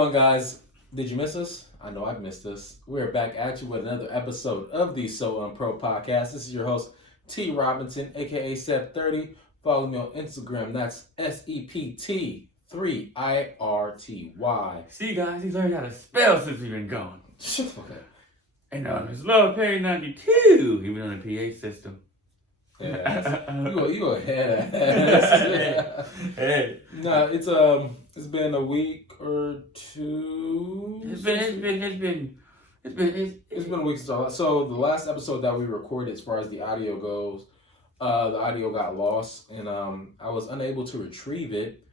on, guys? Did you miss us? I know I've missed us. We're back at you with another episode of the sounpropodcast. This is your host, T. Robinson, aka Sep30. Follow me on Instagram. That's SEPT3IRTY. See, guys, he's learned how to spell since we've been gone. Shut the fuck up. And his love page 92, even on the PA system. Yeah, you ahead. Hey. No, it's been a week or two. It's been a week since all that. So the last episode that we recorded, as far as the audio goes, the audio got lost, and I was unable to retrieve it.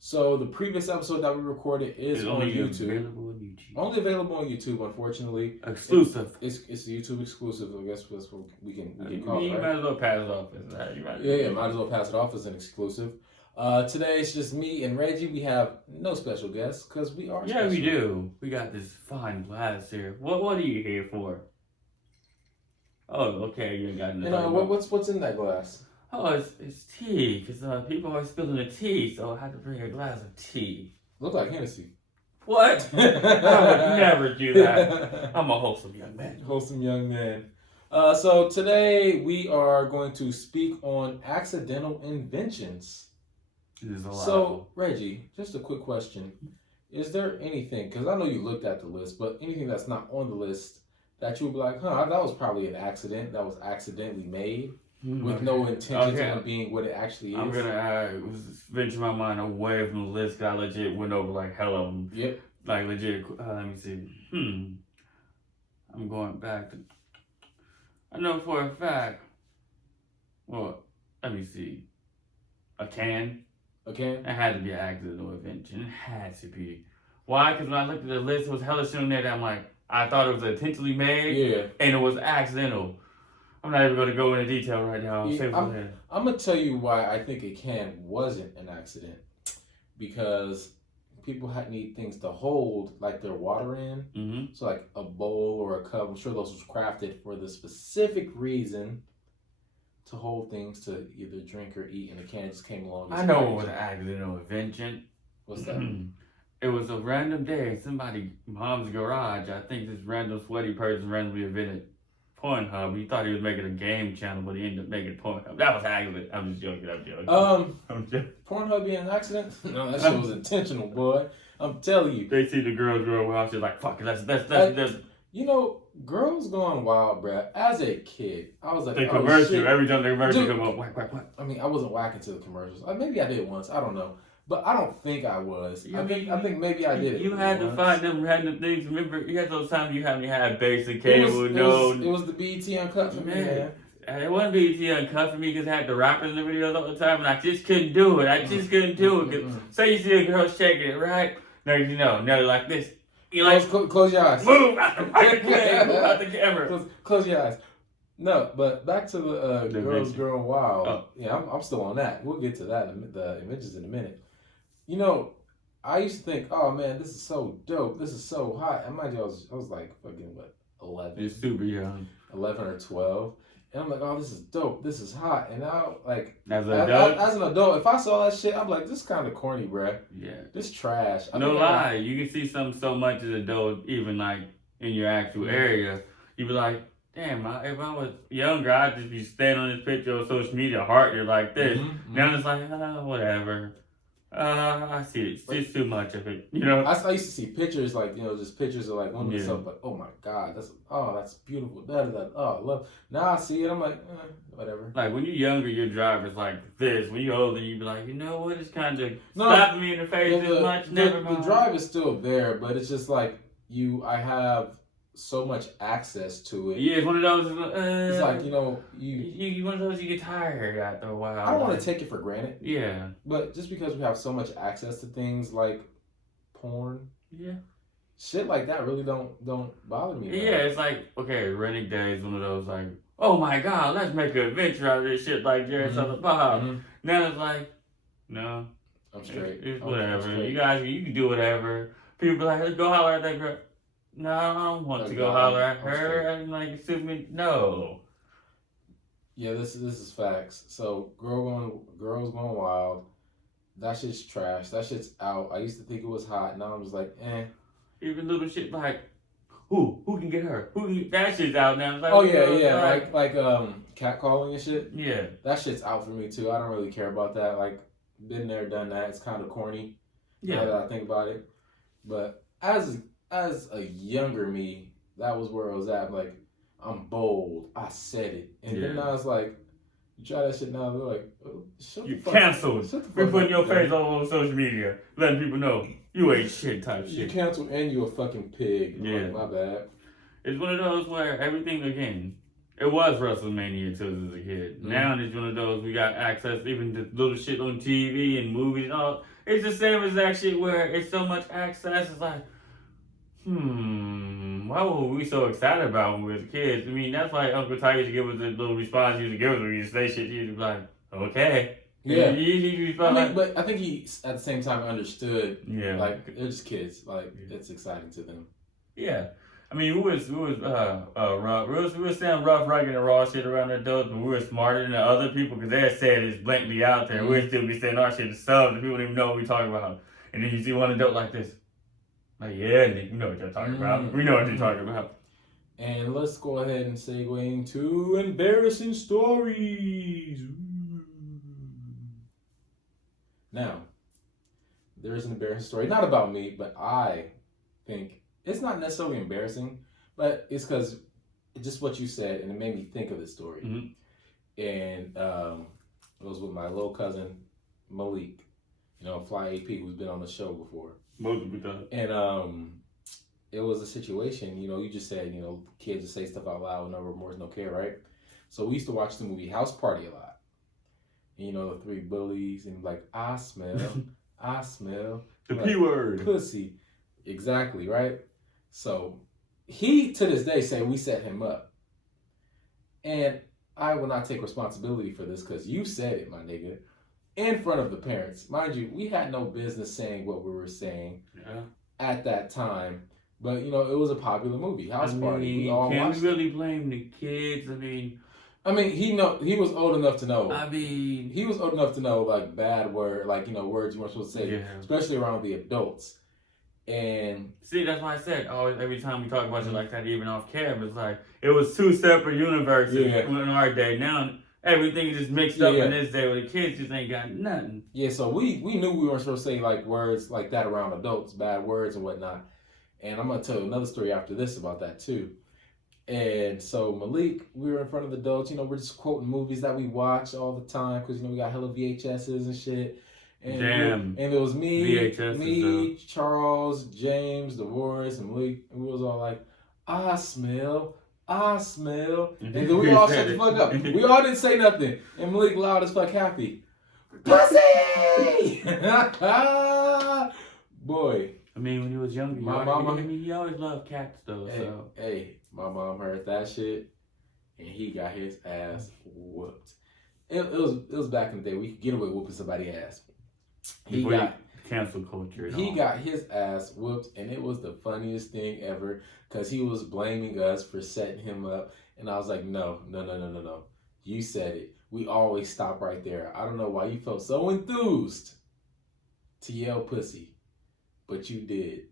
So the previous episode that we recorded is on YouTube. Only available on YouTube, unfortunately. Exclusive. It's YouTube exclusive. I guess that's what we can call it. You might as well pass it off as that. Might as well pass it off as an exclusive. Today it's just me and Reggie. We have no special guests because we are. Yeah, we do. We got this fine glass here. What are you here for? Oh, okay. You ain't got nothing. What's in that glass? Oh, it's tea, because people always spilling the tea, so I had to bring a glass of tea. Look like Hennessy. What? I would never do that. I'm a wholesome young man. Wholesome young man. So today we are going to speak on accidental inventions. There's a lot. So, Reggie, just a quick question. Is there anything, because I know you looked at the list, but anything that's not on the list that you would be like, that was probably an accident, that was accidentally made? With no intentions on being what it actually is. I'm gonna venture my mind away from the list. Cause I legit went over like hell of them. Yep. Like legit. Let me see. I'm going back to. I know for a fact. Well, let me see. A can. A can. It had to be an accidental invention. It had to be. Why? Because when I looked at the list, it was hella shit on there that I'm like, I thought it was intentionally made. Yeah. And it was accidental. I'm not even going to go into detail right now. I'm going to tell you why I think a can wasn't an accident. Because people need things to hold, like their water in. Mm-hmm. So like a bowl or a cup, I'm sure those was crafted for the specific reason to hold things to either drink or eat, and the can just came along. I know it was an accidental invention. What's that? It was a random day. Somebody's mom's garage. I think this random sweaty person randomly invented Pornhub. He thought he was making a game channel, but he ended up making Pornhub. That was an accident. I'm just joking. I'm joking. Pornhub being an accident? No, that shit was intentional, boy. I'm telling you. They see the girls grow wild. She's like, fuck it. Let's. You know, girls going wild, bruh. As a kid, I was like, the commercial. Every time the commercial come up, whack. I mean, I wasn't whacking to the commercials. Maybe I did once. I don't know. But I don't think I was. I think maybe I did. You had to find them random things. Remember, you had those times you had basic cable. It was the BET Uncut for me, man. It wasn't BET Uncut for me because I had the rappers in the videos all the time, and I just couldn't do it. Say you see a girl shaking it, right? Now you know, now they're like this. You like close your eyes. Move out the camera. Close your eyes. No, but back to the girls growing wild. Oh. Yeah, I'm still on that. We'll get to that, the images in a minute. You know, I used to think, oh man, this is so dope. This is so hot. And mind you, I was like fucking, 11? You're super young. 11 or 12. And I'm like, oh, this is dope. This is hot. And now, like, as an adult, if I saw that shit, I'm like, this is kind of corny, bruh. Yeah. This trash. No lie. You can see something so much as an adult, even like in your actual area. You be like, damn, if I was younger, I'd just be standing on this picture on social media, heart you're like this. Now it's like, whatever. I see it. It's just too much of it, you know. I used to see pictures like, just pictures of like women and stuff, but oh my god, that's beautiful. I love. Now I see it, I'm like, whatever. Like when you're younger, your driver's like this. When you're older, you be like, you know what? It's kind of slapping me in the face as much. Never mind. The drive is still there, but it's just like I have so much access to it. Yeah, it's one of those. It's like you one of those you get tired after a while. I don't want to take it for granted. Yeah, but just because we have so much access to things like porn, shit like that really don't bother me. Yeah, it's like Renegade Day is one of those like, oh my god, let's make an adventure out of this shit like Jared Southern Bob. Now it's like, no, I'm straight. It's whatever. You guys, you can do whatever. People be like, let's go holler at that girl. No, I don't want to go holler at her. I'm like, Superman. No. Yeah, this is facts. So girls going wild. That shit's trash. That shit's out. I used to think it was hot. Now I'm just like, eh. Even little shit like, who can get her? Who can get that shit's out now? It's like, Oh yeah. Like catcalling and shit. Yeah. That shit's out for me too. I don't really care about that. Like, been there, done that. It's kind of corny. Yeah. Now that I think about it. But as a younger me, that was where I was at. Like, I'm bold. I said it, and then I was like, you try that shit now, they're like, oh, you canceled. We're putting your face all over social media, letting people know you ain't shit type shit. You canceled and you a fucking pig. Yeah. Like, my bad. It's one of those where everything, again, it was WrestleMania until I was a kid. Mm-hmm. Now it's one of those we got access even to little shit on TV and movies and all. It's the same exact shit where it's so much access. It's like, why were we so excited about when we were kids? I mean, that's why Uncle Ty used to give us the little response he used to give us when we used to say shit. He used to be like, okay. Yeah. But I think he, at the same time, understood. Yeah. Like, they're just kids. Like, it's exciting to them. Yeah. I mean, we was rough. We was saying rough, rugged, and raw shit around the adults, but we were smarter than the other people because they said it's blatantly out there. Mm-hmm. We'd still be saying our shit to subs, and people don't even know what we talking about. And then you see one adult like this. Like, yeah, Nick, you know what you're talking about. We know what you're talking about. And let's go ahead and segue into embarrassing stories. Now, there's an embarrassing story. Not about me, but I think it's not necessarily embarrassing, but it's because it's just what you said, and it made me think of this story. Mm-hmm. And it was with my little cousin, Malik, Fly AP, who's been on the show before. Multiple times. And it was a situation, you just said, kids just say stuff out loud, no remorse, no care, right? So we used to watch the movie House Party a lot. And, the three bullies, and like, I smell the P word. Pussy. Exactly, right? So he, to this day, say we set him up. And I will not take responsibility for this because you said it, my nigga, in front of the parents. Mind you, we had no business saying what we were saying at that time. But, it was a popular movie, House Party. We all can't watched really blame the kids. I mean, he was old enough to know. He was old enough to know, like, bad word, like, words you weren't supposed to say, especially around the adults. And see, that's why I said always every time we talk about it like that, even off camera, it's like it was two separate universes in our day. Now everything is just mixed up in this day where the kids just ain't got nothing. Yeah, so we knew we weren't supposed to say like words like that around adults, bad words and whatnot. And I'm gonna tell you another story after this about that too. And so Malik, we were in front of the adults, we're just quoting movies that we watch all the time because we got hella VHSs and shit. And it was me, Charles, James, Dolores, and Malik. And we was all like, I smell. And then we all shut the fuck up. We all didn't say nothing. And Malik loud as fuck happy. Pussy! Boy. I mean, when he was younger, he always loved cats though. Hey, my mom heard that shit, and he got his ass whooped. It was back in the day. We could get away whooping somebody's ass. He got cancel culture. He got his ass whooped, and it was the funniest thing ever because he was blaming us for setting him up, and I was like, no. You said it. We always stop right there. I don't know why you felt so enthused to yell pussy, but you did.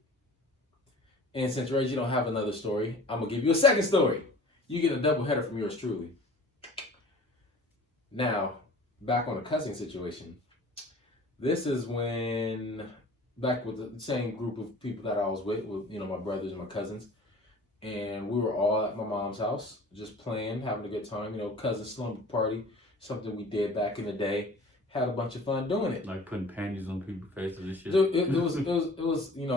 And since Reggie don't have another story, I'm gonna give you a second story. You get a double header from yours truly. Now, back on the cussing situation. This is when, back with the same group of people that I was with my brothers and my cousins, and we were all at my mom's house, just playing, having a good time, cousin slumber party, something we did back in the day, had a bunch of fun doing it. Like putting panties on people's faces and shit. Dude, it was you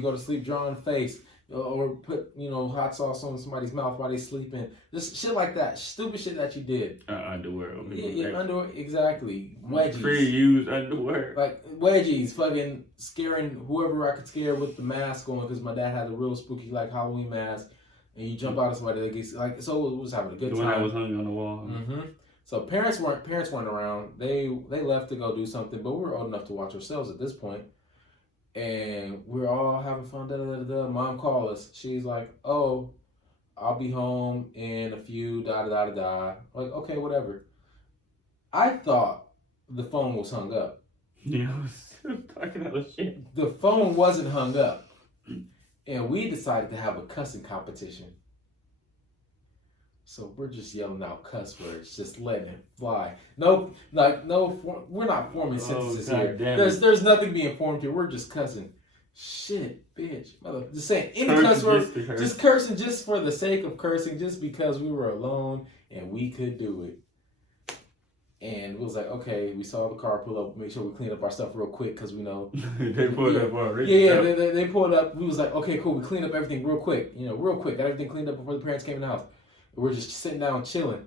go to sleep, drawing face, or put, hot sauce on somebody's mouth while they sleeping. Just shit like that. Stupid shit that you did. Underwear. Underwear, exactly. Wedgies. Pre-used underwear. Like, wedgies, fucking scaring whoever I could scare with the mask on, because my dad had a real spooky, like, Halloween mask, and you jump out of somebody that gets, like, so it was having a good time. The one that was hung on the wall. Mm-hmm. So parents weren't around. They left to go do something, but we were old enough to watch ourselves at this point. And we're all having fun. Mom called us. She's like, "Oh, I'll be home in a few. Like, okay, whatever." I thought the phone was hung up. You know, talking other shit. The phone wasn't hung up, and we decided to have a cussing competition. So we're just yelling out cuss words, just letting it fly. No, we're not forming sentences here. There's nothing being formed here. We're just cussing. Shit, bitch, mother. Just saying any cuss word, just cursing just for the sake of cursing, just because we were alone and we could do it. And it was like, okay, we saw the car pull up, make sure we clean up our stuff real quick because we know. They pulled up already. Yeah, they pulled up. We was like, okay, cool, we cleaned up everything real quick. Real quick. Got everything cleaned up before the parents came in the house. We're just sitting down chilling.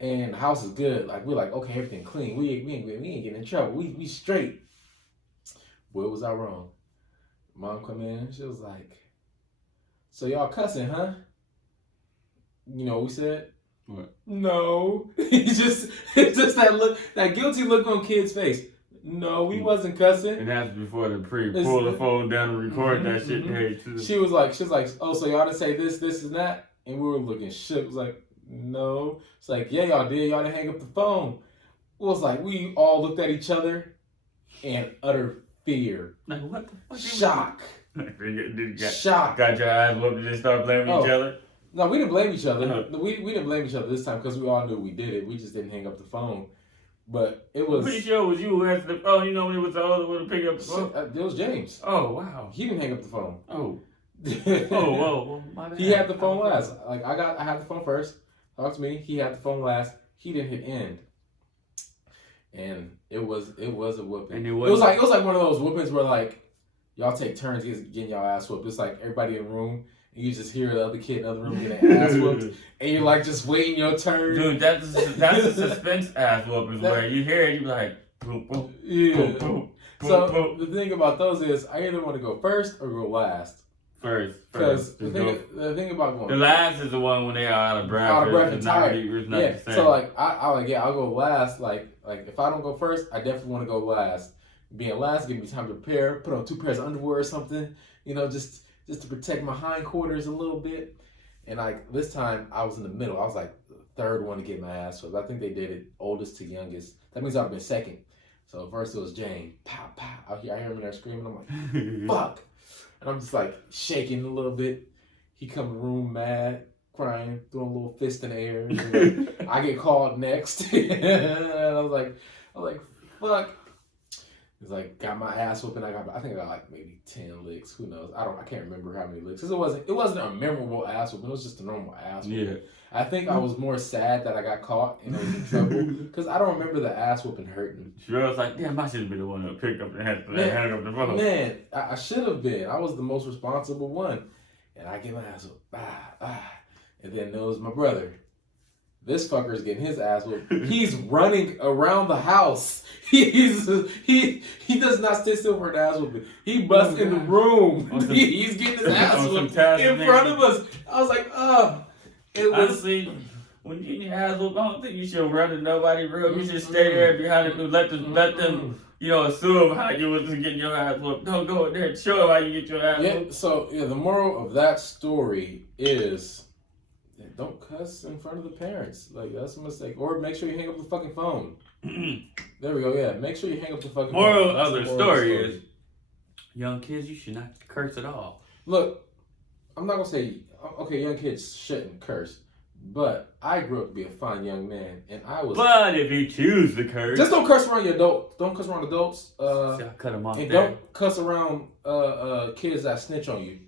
And the house is good. Like, we're like, okay, everything clean. We ain't getting in trouble. We straight. Boy, was I wrong. Mom come in, she was like, so y'all cussing, huh? You know what we said? What? No. It's just that look, that guilty look on kid's face. No, we wasn't cussing. And that's before the pull the phone down and record that shit. Hey, she was like, oh, so y'all didn't say this, and that? And we were looking shook. It was like, no. It's like, yeah, y'all did. Y'all didn't hang up the phone. It was like, we all looked at each other and utter fear. Like, what the fuck? Shock. Shock. Got your eyes whooped and just start blaming each other? No, we didn't blame each other. We didn't blame each other this time because we all knew we did it. We just didn't hang up the phone. But it was... Pretty sure it was you who answered the phone. You know when it was the other one to pick up the phone? It was James. Oh, wow. He didn't hang up the phone. Oh. Whoa. My bad. He had the phone last. Like, I had the phone first. Talk to me. He had the phone last. He didn't hit end. And it was a whooping. And it was like one of those whoopings where like y'all take turns getting y'all ass whooped. It's like everybody in the room and you just hear the other kid in the other room getting ass whooped, and you're like just waiting your turn. Dude, that's a suspense ass whooping where you hear it, you be like, boop, boop, yeah. Boop, boop, So boop. The thing about those is I either want to go first or go last. First. Because the thing about going... The last is the one when they are out of breath. Out of breath and tired. Yeah, so like, I'll go last. Like if I don't go first, I definitely want to go last. Being last, give me time to prepare, put on 2 pairs of underwear or something, just to protect my hindquarters a little bit. And like this time, I was in the middle. I was like the third one to get my ass whipped. I think they did it oldest to youngest. That means I'd have been second. So first it was Jane. Pow, pow. I hear him in there screaming. I'm like, fuck. And I'm just like shaking a little bit. He come in the room mad, crying, throwing a little fist in the air. I get called next. And I was like, fuck. It's like got my ass whooping. I think I got like maybe 10 licks. Who knows? I can't remember how many licks. Cause it wasn't a memorable ass whooping. It was just a normal ass whooping. Yeah. I think I was more sad that I got caught and I was in trouble because I don't remember the ass whooping hurting. Sure, I was like, damn, I should have been the one that picked up and hang up the phone. Man, I should have been. I was the most responsible one, and I get my ass whooped. And then there was my brother. This fucker's getting his ass whooped. He's running around the house. He does not sit still for an ass whooping. He busts in the room. He's getting his ass whooped in front of us. I was like, honestly, when you get your ass whooped, I don't think you should run to nobody real. You should stay there behind them. Let them assume how you was getting your ass whooped. Don't go in there and show them how you get your ass whooped. So the moral of that story is don't cuss in front of the parents. Like, that's a mistake. Or make sure you hang up the fucking phone. There we go, yeah. Make sure you hang up the fucking phone. Moral of the story is, young kids, you should not curse at all. Look, I'm not going to say, okay, young kids shouldn't curse. But I grew up to be a fine young man, and I was... But if you choose to curse... Just don't curse around your adults. Don't cuss around adults. Cut them off and there. Don't cuss around kids that snitch on you.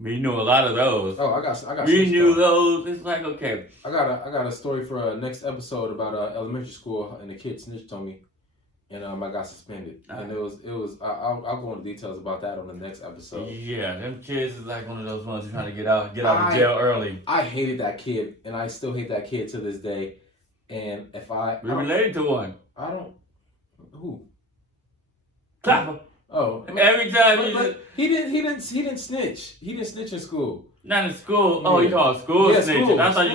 We know a lot of those. Oh, I got. We knew those. It's like, okay. I got a story for a next episode about elementary school, and the kid snitched on me, and I got suspended. And it was. I'll go into details about that on the next episode. Yeah, them kids is like one of those ones trying to get out of jail early. I hated that kid, and I still hate that kid to this day. And if we're related to one. I don't. Who? Clapper. Oh, every time he didn't snitch. He didn't snitch in school. Not in school. Oh, you call it school snitching. School. I thought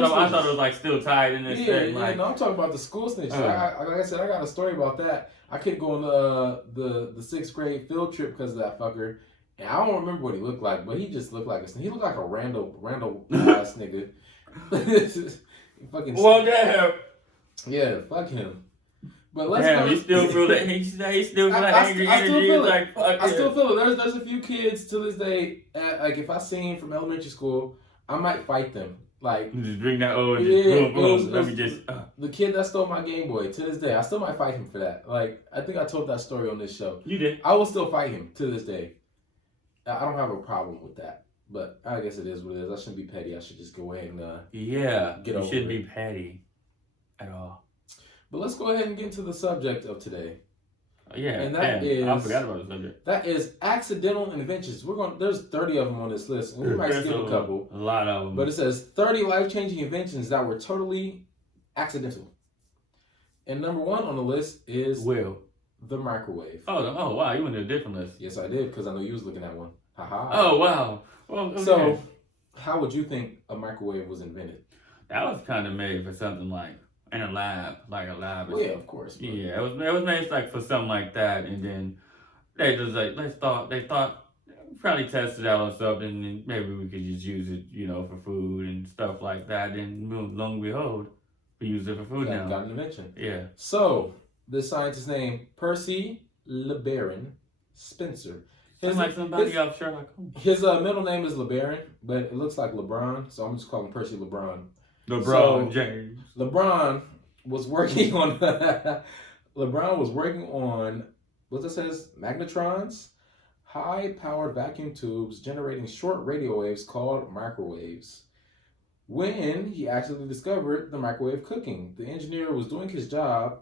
it was like still tied in this thing. Yeah, no, I'm talking about the school snitch. Like I said, I got a story about that. I couldn't go on the 6th grade field trip because of that fucker. And I don't remember what he looked like, but he just looked like he looked like a Randall ass nigga. Fucking. Well, damn. Yeah, fuck him. But let's Damn, go. he still feel that. He still feel that angry I still energy. feel it. Like, fuck I it. still feel it. There's a few kids to this day. Like if I see them from elementary school, I might fight them. Like You just bring that over. yeah, Just boom, boom. it Let was me just. the kid that stole my Game Boy. To this day, I still might fight him for that. Like I think I told that story on this show. You did. I will still fight him to this day. I don't have a problem with that. But I guess it is what it is. I shouldn't be petty. I should just go ahead and Get over. You shouldn't it. be petty at all. But let's go ahead and get into the subject of today. Yeah, and that is I forgot about the subject. That is accidental inventions. There's 30 of them on this list, and we might skip a couple. A lot of them. But it says 30 life-changing inventions that were totally accidental. And number 1 on the list is the microwave. Oh wow, you went to a different list. Yes, I did, because I know you was looking at one. Haha. Oh wow. Well, okay. So, how would you think a microwave was invented? That was kind of made for something like in a lab, like a lab. Well, yeah, of course. But... yeah, it was made like for something like that, and then they just like they thought probably tested out on something, and maybe we could just use it, for food and stuff like that. And lo and behold, we use it for food now. Got an invention. Yeah. So the scientist named Percy LeBaron Spencer. Like somebody off Sherlock Holmes. His middle name is LeBaron, but it looks like LeBron, so I'm just calling Percy LeBron. LeBron James. LeBron was working on what that says, magnetrons, high-powered vacuum tubes generating short radio waves called microwaves. When he actually discovered the microwave cooking, the engineer was doing his job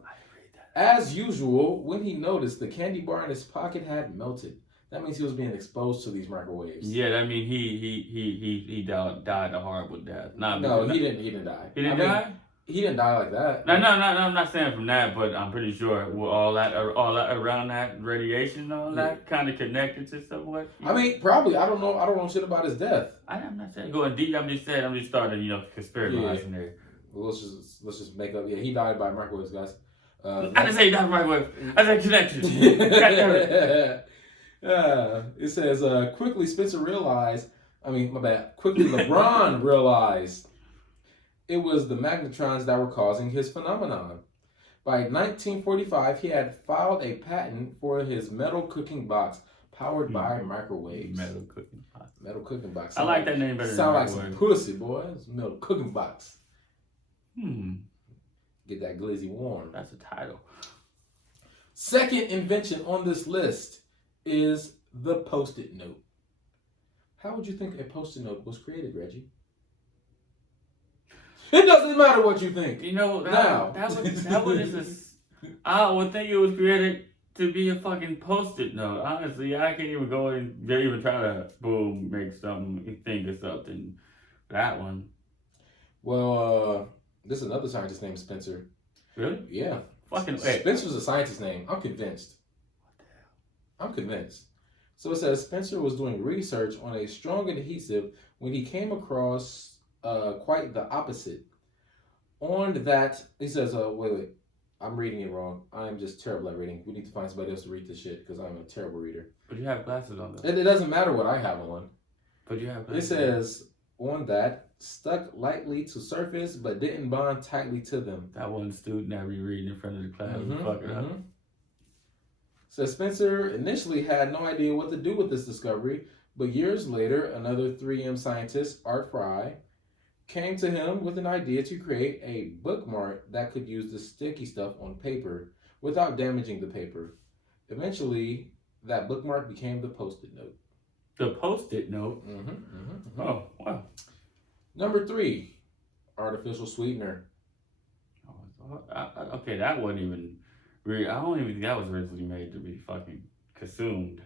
as usual when he noticed the candy bar in his pocket had melted. That means he was being exposed to these microwaves. Yeah, that means he died a horrible death. He didn't die. He didn't die? He didn't die like that. No, I'm not saying from that, but I'm pretty sure all that around that radiation, all that kind of connected to somewhat. I mean, probably. I don't know shit about his death. I'm not saying going deep. I'm just starting, conspiracizing there. Well, let's just make up. Yeah, he died by microwaves, guys. I didn't say he died by microwave. I said connection. It says, quickly LeBron realized it was the magnetrons that were causing his phenomenon. By 1945, he had filed a patent for his metal cooking box powered by microwaves. Metal cooking box. I like that name better. Sound like some pussy, boy. It's a metal cooking box. Get that glizzy warm. That's a title. Second invention on this list is the Post-it note. How would you think a Post-it note was created, Reggie? It doesn't matter what you think. I would think it was created to be a fucking Post-it note. Honestly, I can't even go and even try to make something, think of something. That one. Well, this is another scientist named Spencer. Really? Yeah. Fucking Spencer's a scientist name. I'm convinced. What the hell? I'm convinced. So it says Spencer was doing research on a strong adhesive when he came across quite the opposite. On that, he says, wait, I'm reading it wrong. I'm just terrible at reading. We need to find somebody else to read this shit because I'm a terrible reader. But you have glasses on, though. It doesn't matter what I have on. But you have glasses. It says, on that, stuck lightly to surface but didn't bond tightly to them. That one student that we read in front of the class was fucking up. So Spencer initially had no idea what to do with this discovery, but years later, another 3M scientist, Art Fry, came to him with an idea to create a bookmark that could use the sticky stuff on paper without damaging the paper. Eventually, that bookmark became the Post-it note. The Post-it note? Oh, wow. Number 3, artificial sweetener. Okay, that wasn't even... I don't even think that was originally made to be fucking consumed.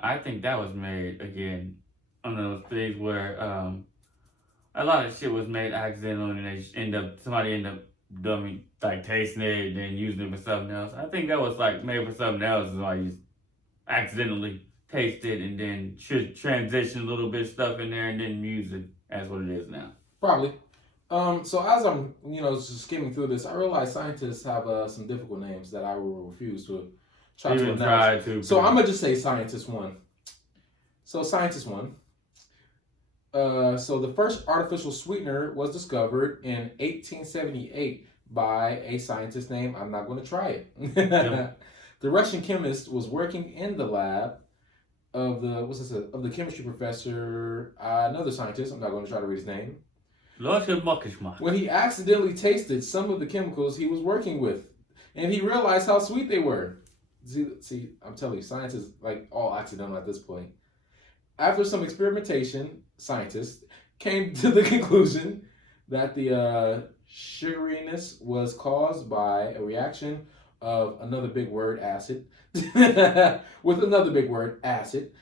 I think that was made, again, one of those things where a lot of shit was made accidentally and somebody ended up tasting it and then using it for something else. I think that was made for something else, and you just accidentally taste it and then transition a little bit of stuff in there and then use it as what it is now. Probably. So as I'm, just skimming through this, I realize scientists have some difficult names that I will refuse to try to announce. So I'm gonna just say Scientist 1. So Scientist 1. So the first artificial sweetener was discovered in 1878 by a scientist named, I'm not going to try it. Yeah. The Russian chemist was working in the lab of the chemistry professor, another scientist. I'm not going to try to read his name. When he accidentally tasted some of the chemicals he was working with, and he realized how sweet they were. See, I'm telling you, science is like all accidental at this point. After some experimentation, scientists came to the conclusion that the sugariness was caused by a reaction of another big word, acid, with another big word, acid.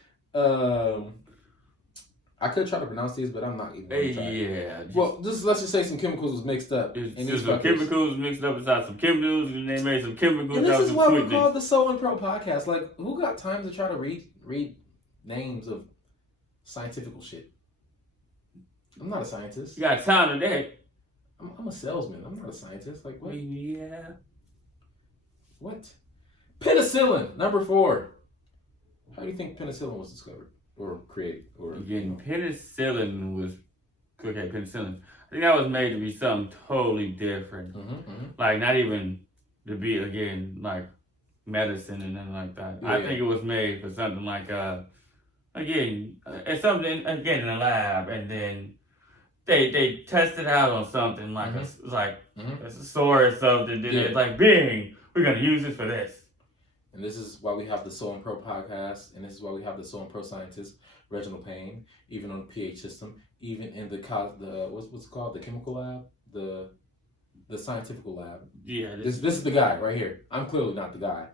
I could try to pronounce these, but I'm not even going to try. Yeah. Well, let's just say some chemicals was mixed up. Some chemicals mixed up inside some chemicals, and they made some chemicals. And this is why we call the Soul and Pro podcast. Like, who got time to try to read names of scientific shit? I'm not a scientist. You got time today. I'm a salesman. I'm not a scientist. Like, what? Yeah. What? Penicillin, number 4. How do you think penicillin was discovered or created? Or again, penicillin was penicillin. I think that was made to be something totally different. Like not even to be again like medicine and nothing like that. Yeah. I think it was made for something like it's something again in a lab, and then they tested out on something like a sore or something. Then it's like, bing, we're gonna use it for this. And this is why we have the Soul and Pro podcast, and this is why we have the Soul and Pro scientist Reginald Payne, even on the pH system, even in the what's it called, the chemical lab, the scientific lab. Yeah, this is the guy right here. I'm clearly not the guy.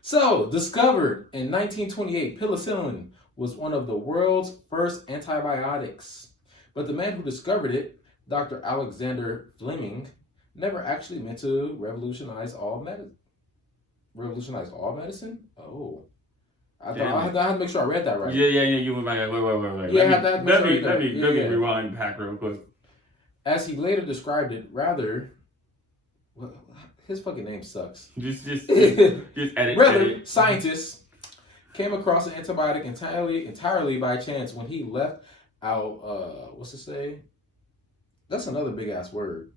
So, discovered in 1928, penicillin was one of the world's first antibiotics. But the man who discovered it, Dr. Alexander Fleming, never actually meant to revolutionize all medicine. Oh. I had to make sure I read that right. Yeah. You went back. Wait. Yeah, let me rewind back real quick. As he later described it, rather, his fucking name sucks. Just edit. Rather, scientists came across an antibiotic entirely by chance when he left out. What's it say? That's another big ass word.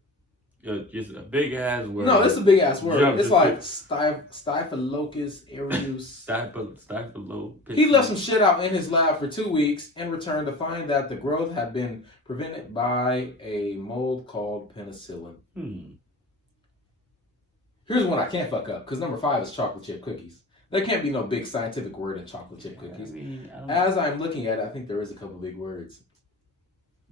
Just a big ass word. No, it's a big ass word. It's like Staphylococcus aureus. Staphylococcus. He left some shit out in his lab for 2 weeks and returned to find that the growth had been prevented by a mold called penicillin. Here's one I can't fuck up, because number 5 is chocolate chip cookies. There can't be no big scientific word in chocolate chip cookies. As I'm looking at it, I think there is a couple big words.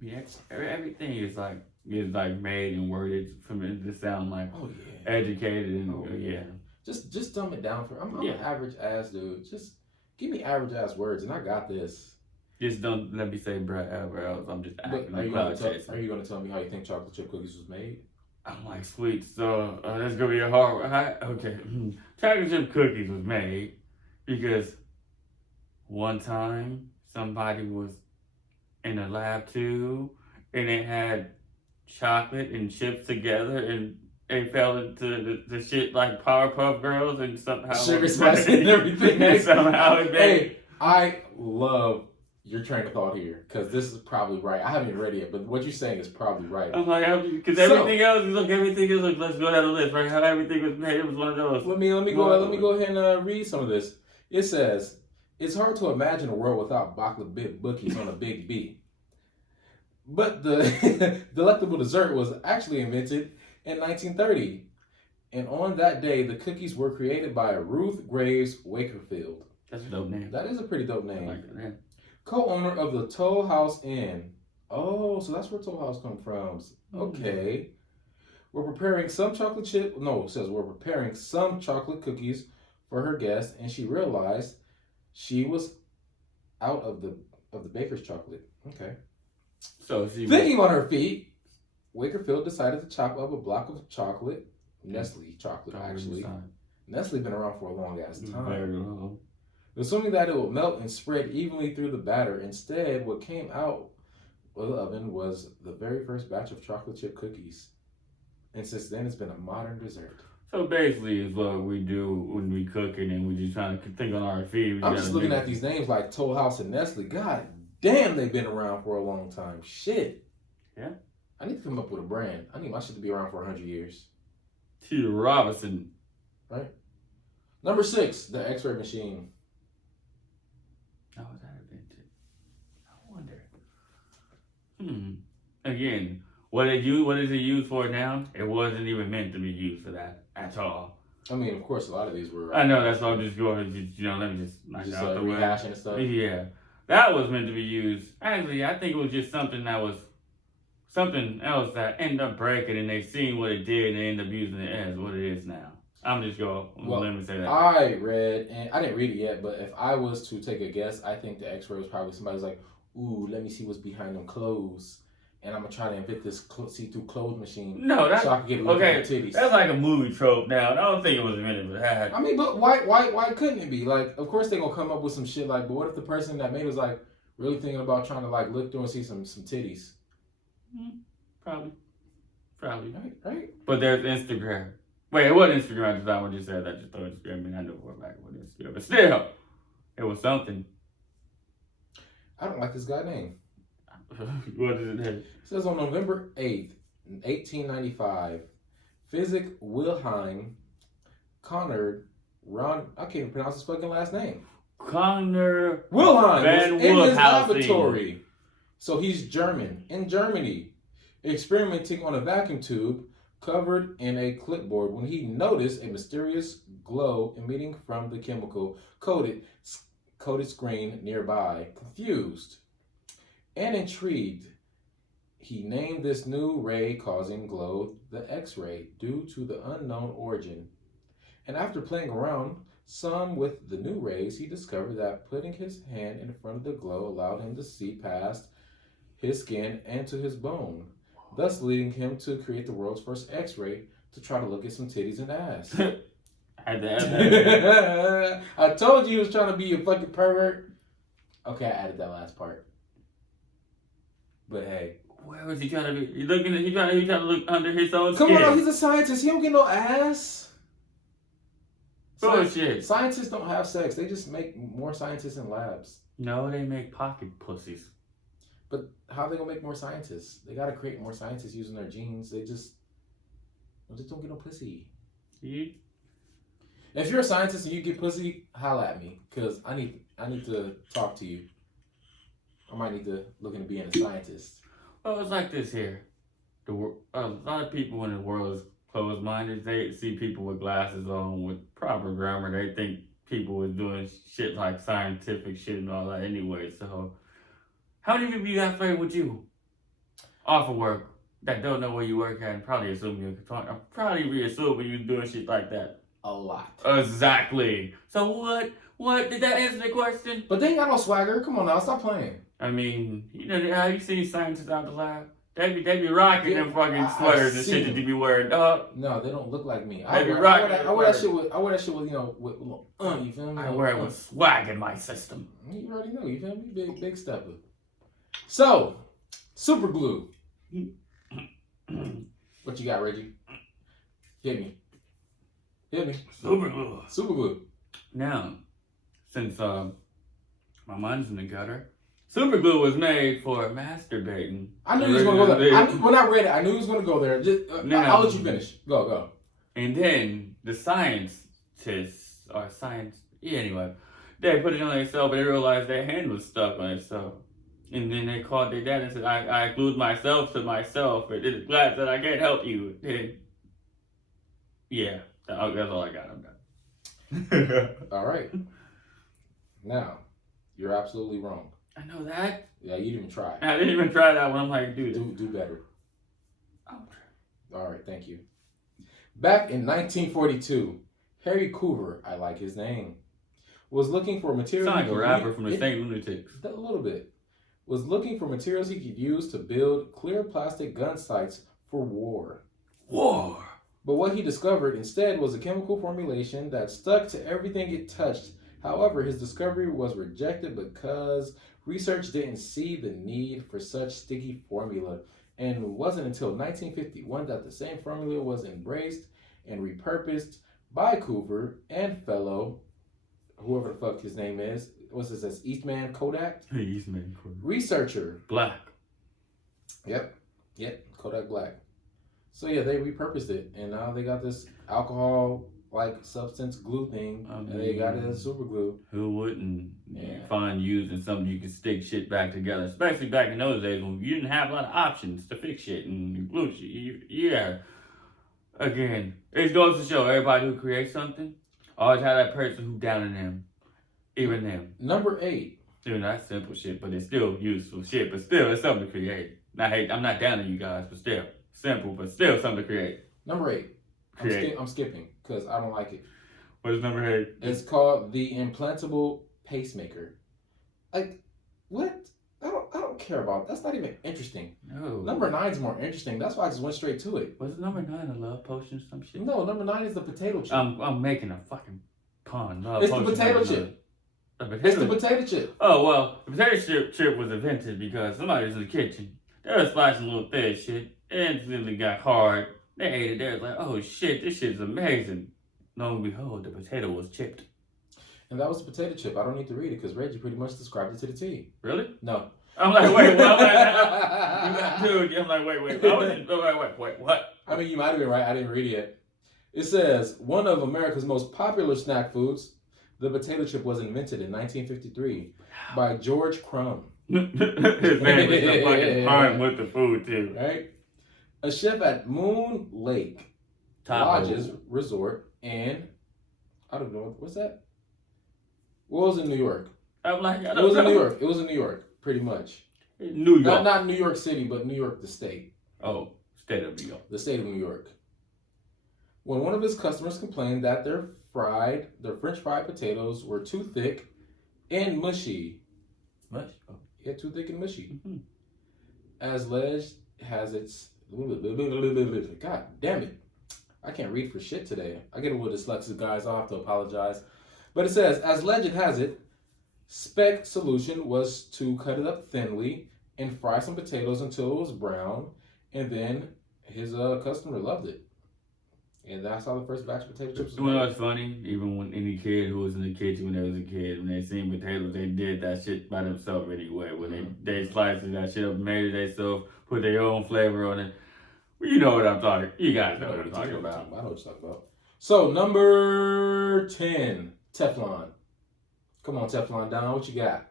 Yeah, everything is like made and worded for me to sound like educated and Just dumb it down for. I'm an average ass dude. Just give me average ass words, and I got this. Just don't let me say bruh ever else. I'm just acting like Are you going to tell me how you think chocolate chip cookies was made? I'm like, sweet, so that's gonna be a hard. Okay, chocolate chip cookies was made because one time somebody was in a lab too, and it had chocolate and chips together, and they fell into the shit like Powerpuff Girls, and somehow sugar spice and everything. And somehow it made. Hey, I love your train of thought here, because this is probably right. I haven't even read it, but what you're saying is probably right. I'm like, because everything else, let's go down the list, right? How everything was made, it was one of those. Let me go ahead and read some of this. It says, it's hard to imagine a world without chocolate bit bookies on a big B. But the delectable dessert was actually invented in 1930. And on that day, the cookies were created by Ruth Graves Wakefield. That's a dope name. That is a pretty dope name. I like that name. Co-owner of the Toll House Inn. Oh, so that's where Toll House come from. Okay. We're preparing some we're preparing some chocolate cookies for her guests, and she realized she was out of the baker's chocolate. Okay. So thinking on her feet, Wakefield decided to chop up a block of chocolate, Nestle chocolate actually. Nestle been around for a long ass time. Very long. Assuming that it would melt and spread evenly through the batter. Instead, what came out of the oven was the very first batch of chocolate chip cookies. And since then, it's been a modern dessert. So basically, it's what we do when we cooking and we just trying to think on our feet. I'm just looking at these names like Toll House and Nestle. God damn, they've been around for a long time. Shit. Yeah. I need to come up with a brand. I need my shit to be around for 100 years. T. Robinson. Right. Number 6, the X-ray machine. How was that invented? I wonder. Again, what is it used for now? It wasn't even meant to be used for that at all. I mean, of course, a lot of these were. I know, that's why I'm just going to, let me just knock out the way. Rehashing and stuff. Yeah. That was meant to be used. Actually, I think it was just something else that ended up breaking, and they seen what it did, and they ended up using it as what it is now. I'm just going to let me say that. I read, and I didn't read it yet, but if I was to take a guess, I think the X-ray was probably somebody's like, ooh, let me see what's behind them clothes. And I'm going to try to invent this see-through clothes machine. No, that's so I can get titties. That's like a movie trope now. I don't think it was invented for that. I mean, but why couldn't it be? Like, of course they're going to come up with some shit like, but what if the person that made it was like really thinking about trying to like look through and see some titties? Probably. Right. But there's Instagram. Wait, it wasn't Instagram at the time when you said that. Just thought Instagram. I mean, I know for a fact it was Instagram. But still, it was something. I don't like this guy's name. What is it? It says on November 8th, 1895, Physic Wilhelm Conrad I can't even pronounce his fucking last name. Conrad Wilhelm Van was in his Wolfhausen. laboratory. So he's German. In Germany, experimenting on a vacuum tube covered in a clipboard when he noticed a mysterious glow emitting from the chemical coated screen nearby. Confused and intrigued, he named this new ray causing glow the X-ray due to the unknown origin. And after playing around some with the new rays, he discovered that putting his hand in front of the glow allowed him to see past his skin and to his bone, thus leading him to create the world's first X-ray to try to look at some titties and ass. I told you he was trying to be a fucking pervert. Okay, I added that last part. But hey, where was he trying to be? He trying to look under his own skin. Come on, he's a scientist. He don't get no ass. Bullshit. Scientists don't have sex. They just make more scientists in labs. No, they make pocket pussies. But how are they gonna make more scientists? They gotta create more scientists using their genes. They just don't get no pussy. If you're a scientist and you get pussy, holla at me, cause I need to talk to you. I might need to look into being a scientist. Well, it's like this here. A lot of people in the world is closed-minded. They see people with glasses on with proper grammar. They think people is doing shit like scientific shit and all that anyway. So, how many people you got flirting with you off of work that don't know where you work at and probably assume you're probably assuming you're doing shit like that? A lot. Exactly. So what? Did that answer the question? But they ain't got no swagger. Come on now, stop playing. I mean, you know how you see scientists out the lab? They be rocking them fucking sweaters and shit that you be wearing, dog. No, they don't look like me. I wear that shit with you know, with you feel me? I wear it with swag in my system. You already know, you feel me? Big stepper. So, super glue. What you got, Reggie? Hit me. Super glue. Super glue. Now, since my mind's in the gutter, super glue was made for masturbating. I knew he was going to go there. When I read it, I knew he was going to go there. I'll let you finish. Go. And then the scientists, anyway, they put it on themselves, but they realized their hand was stuck on itself. And then they called their dad and said, I glued myself to myself, and it's glad that I can't help you. And yeah, that's all I got. I'm done. All right. Now, you're absolutely wrong. I know that. Yeah, you didn't even try. I didn't even try that one. I'm like, dude. Do better. I'll try. All right, thank you. Back in 1942, Harry Coover, I like his name, was looking for materials. Sound like a rapper from the St. Lunatics. A little bit. Was looking for materials he could use to build clear plastic gun sights for war. But what he discovered instead was a chemical formulation that stuck to everything it touched. However, his discovery was rejected because research didn't see the need for such sticky formula. And it wasn't until 1951 that the same formula was embraced and repurposed by Coover and fellow, whoever the fuck his name is. What's this? That's Eastman Kodak? Eastman Kodak. Researcher. Black. Yep. Kodak Black. So yeah, they repurposed it, and now they got this alcohol like substance glue thing, and they got it as super glue. Who wouldn't find using something you can stick shit back together? Especially back in those days when you didn't have a lot of options to fix shit and glue shit. Yeah. Again, it goes to show everybody who creates something always have that person who down in them, even them. Number 8. Dude, that's simple shit, but it's still useful shit. But still, it's something to create. I'm not down on you guys, but still simple, but still something to create. Number 8. I'm skipping because I don't like it. What is number 8? It's called the implantable pacemaker. Like, what? I don't care about it. That's not even interesting. No. Number 9 is more interesting. That's why I just went straight to it. Was number 9 a love potion or some shit? No, number 9 is the potato chip. I'm making a fucking pun. It's the potato chip. It's the potato chip. Oh, well, the potato chip was invented because somebody was in the kitchen. They were slicing little thin shit. It instantly got hard. They ate it. They was like, oh shit, this shit's amazing. Lo and behold, the potato was chipped. And that was the potato chip. I don't need to read it because Reggie pretty much described it to the T. Really? No. I'm like, wait, what? Dude, I'm like, wait, what? I mean, you might have been right. I didn't read it yet. It says, one of America's most popular snack foods, the potato chip was invented in 1953 by George Crumb. His name was so fucking hard with the food, too. Right? A chef at Moon Lake Lodges Resort and, I don't know, what's that? What was in New York? I'm like, It was in New York. It was in New York, pretty much. New York. Not New York City, but New York, the state. Oh, state of New York. The state of New York. When one of his customers complained that their French fried potatoes were too thick and mushy. Mush? Oh. Yeah, too thick and mushy. Mm-hmm. As alleged has its... God damn it. I can't read for shit today. I get a little dyslexic, guys. I'll have to apologize. But it says, as legend has it, Spec solution was to cut it up thinly and fry some potatoes until it was brown, and then his customer loved it. And that's how the first batch of potato chips was made. You know what's funny? Even when any kid who was in the kitchen when they was a kid, when they seen potatoes, they did that shit by themselves anyway. When they sliced that shit up, made it themselves, put their own flavor on it. Well, you know what I'm talking. You guys know what I'm talking about. I know what you're talking about. So number 10, Teflon. Come on, Teflon Don, what you got?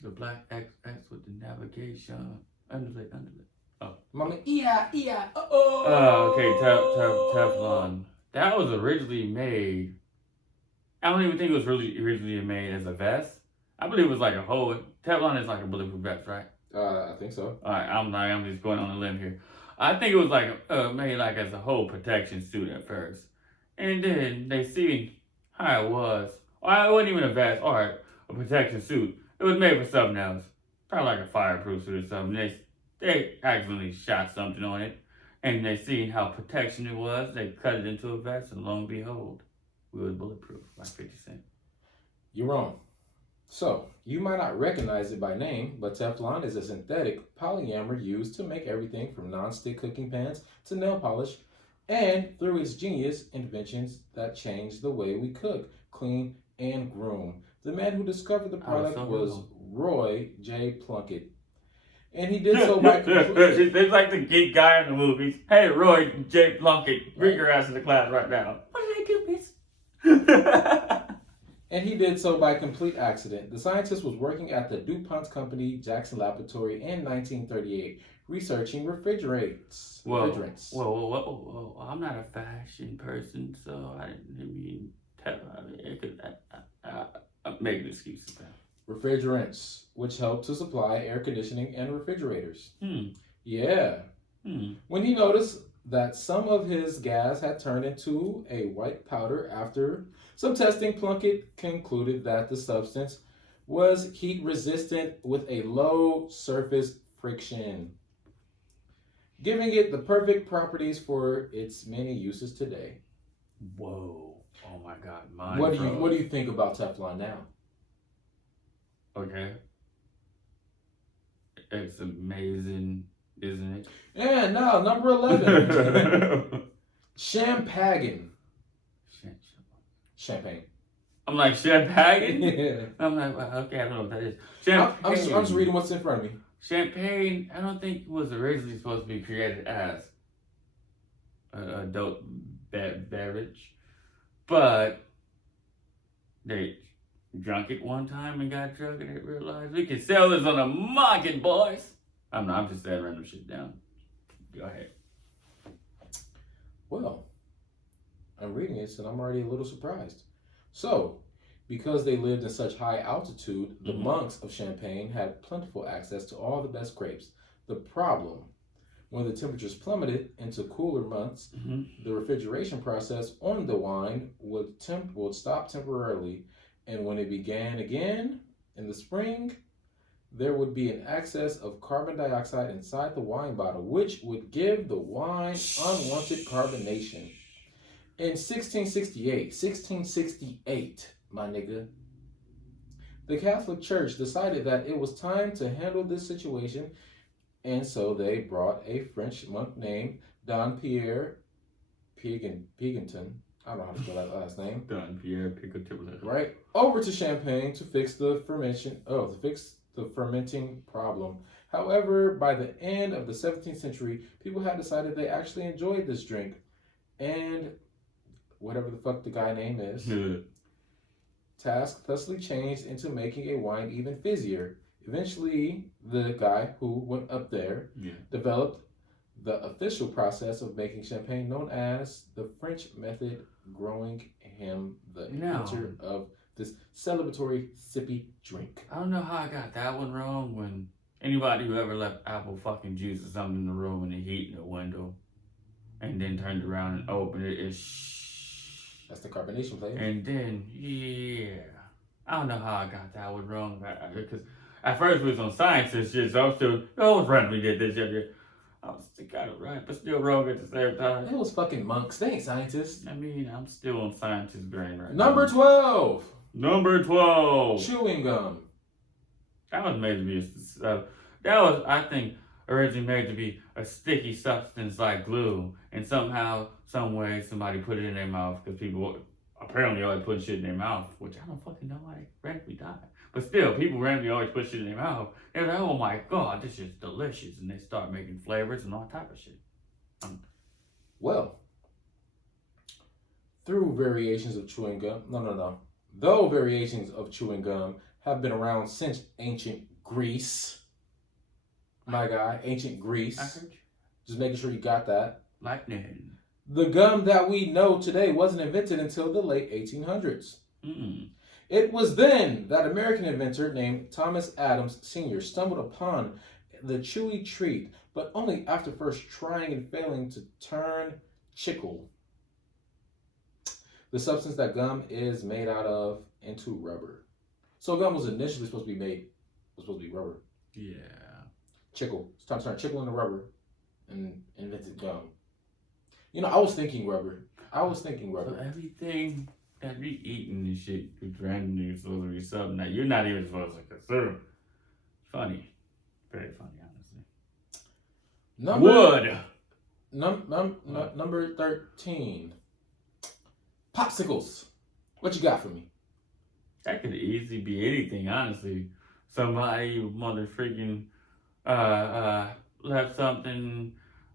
The black XX with the navigation. Underlay. Oh. Mama, oh. Okay, Teflon. That was originally made. I don't even think it was really originally made as a vest. I believe it was like a whole. Teflon is like a bulletproof vest, right? I think so. All right, I'm just going on a limb here. I think it was like made like as a whole protection suit at first, and then they see how it was. Or it wasn't even a vest or a protection suit. It was made for something else, probably like a fireproof suit or something. They accidentally shot something on it, and they seen how protection it was. They cut it into a vest, and lo and behold, it was bulletproof, like 50 Cent. You're wrong. So, you might not recognize it by name, but Teflon is a synthetic polymer used to make everything from non-stick cooking pans to nail polish, and through its genius inventions that changed the way we cook, clean, and groom. The man who discovered the product was Roy J. Plunkett. And he did so by... It's like the geek guy in the movies. Hey, Roy J. Plunkett, bring your ass to the class right now. What did I do, miss? And he did so by complete accident. The scientist was working at the DuPont Company Jackson Laboratory in 1938, researching refrigerants. Whoa. I'm not a fashion person, so I didn't mean... I'm making excuses now. Refrigerants, which help to supply air conditioning and refrigerators. Yeah. When he noticed that some of his gas had turned into a white powder after some testing, Plunkett concluded that the substance was heat resistant with a low surface friction, giving it the perfect properties for its many uses today. Whoa. Oh my God. What do you think about Teflon now? Okay. It's amazing, isn't it? And now, number 11. Champagne. Champagne. I'm like, champagne? Yeah. I'm like, okay, I don't know what that is. I'm just reading what's in front of me. Champagne, I don't think was originally supposed to be created as. adult beverage, but they drunk it one time and got drunk and they realized we can sell this on the market, boys. I'm just saying random shit down. Go ahead. Well, I'm reading this and I'm already a little surprised. So, because they lived in such high altitude, the monks of Champagne had plentiful access to all the best grapes. The problem, when the temperatures plummeted into cooler months, the refrigeration process on the wine would stop temporarily, and when it began again in the spring, there would be an excess of carbon dioxide inside the wine bottle, which would give the wine unwanted carbonation. In 1668, my nigga, the Catholic Church decided that it was time to handle this situation, and so they brought a French monk named Don Pierre Pigenton. I don't know how to spell that last name. Don Pierre Pigenton. Right over to Champagne to fix the fermenting problem. However, by the end of the 17th century, people had decided they actually enjoyed this drink, and whatever the fuck the guy name is, task thusly changed into making a wine even fizzier. Eventually, the guy who went up there developed the official process of making champagne known as the French method, growing him the inventor of this celebratory sippy drink. I don't know how I got that one wrong when anybody who ever left apple fucking juice or something in the room and the heat in the window and then turned around and opened it is that's the carbonation flavor. And then, I don't know how I got that one wrong. Because at first we was on science and shit, so I was still, randomly did this shit. I was got it right, but still wrong at the same time. It was fucking monks. They ain't scientists. I mean, I'm still on scientist brain right now. Number 12. Chewing gum. That was made to be that was, I think, originally made to be a sticky substance like glue, and somehow, some way, somebody put it in their mouth because people apparently always put shit in their mouth, which I don't fucking know why they randomly die. But still, people randomly always put shit in their mouth. They're like, oh my god, this is delicious, and they start making flavors and all type of shit. Well, through variations of chewing gum, though variations of chewing gum have been around since ancient Greece. My guy, ancient Greece. I heard you. Just making sure you got that. Lightning. The gum that we know today wasn't invented until the late 1800s. It was then that American inventor named Thomas Adams Sr. stumbled upon the chewy treat, but only after first trying and failing to turn chicle, the substance that gum is made out of, into rubber. So gum was initially supposed to be rubber. Yeah. Chicle. It's time to turn chicle into rubber and invented gum. I was thinking rubber. So everything that we eating and shit is randomly supposed to be something that you're not even supposed to consume. Funny. Very funny, honestly. Number 13. Popsicles. What you got for me? That could easily be anything, honestly. Somebody mother freaking left something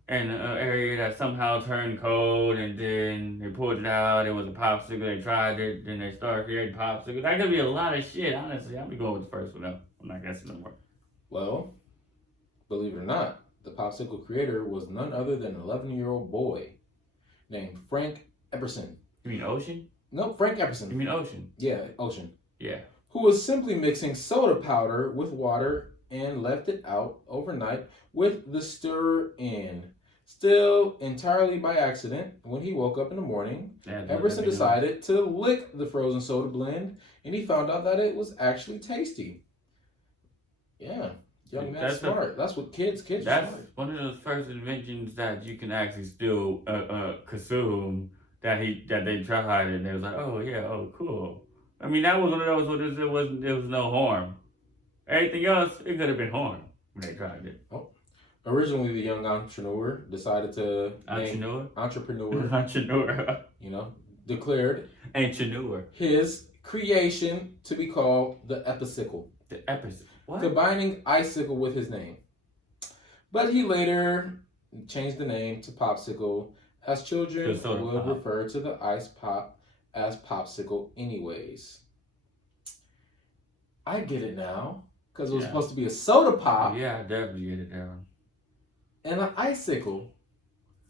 in an area that somehow turned cold, and then they pulled it out. It was a popsicle. They tried it, then they started creating popsicles. That could be a lot of shit, honestly. I'll be going with the first one, though. I'm not guessing no more. Well, believe it or not, the popsicle creator was none other than an 11-year-old boy named Frank Epperson. You mean Ocean? No, Frank Epperson. You mean Ocean? Yeah, Ocean. Yeah. Who was simply mixing soda powder with water and left it out overnight with the stirrer in. Still entirely by accident, when he woke up in the morning, Epperson decided to lick the frozen soda blend, and he found out that it was actually tasty. Yeah, young man, smart. That's what kids That's smart. One of those first inventions that you can actually still consume that they tried, and they was like, oh cool. I mean, that was one of those where there was no harm. Everything else, it could have been harm when they tried it. Oh. Originally, the young entrepreneur decided to declared his creation to be called the Epicicle. The Epicicle. What? Combining icicle with his name. But he later changed the name to Popsicle as children Good soda would pop. refer to the ice pop as popsicle anyways. I get it now, because it was supposed to be a soda pop Yeah, I definitely get it now. and an icicle.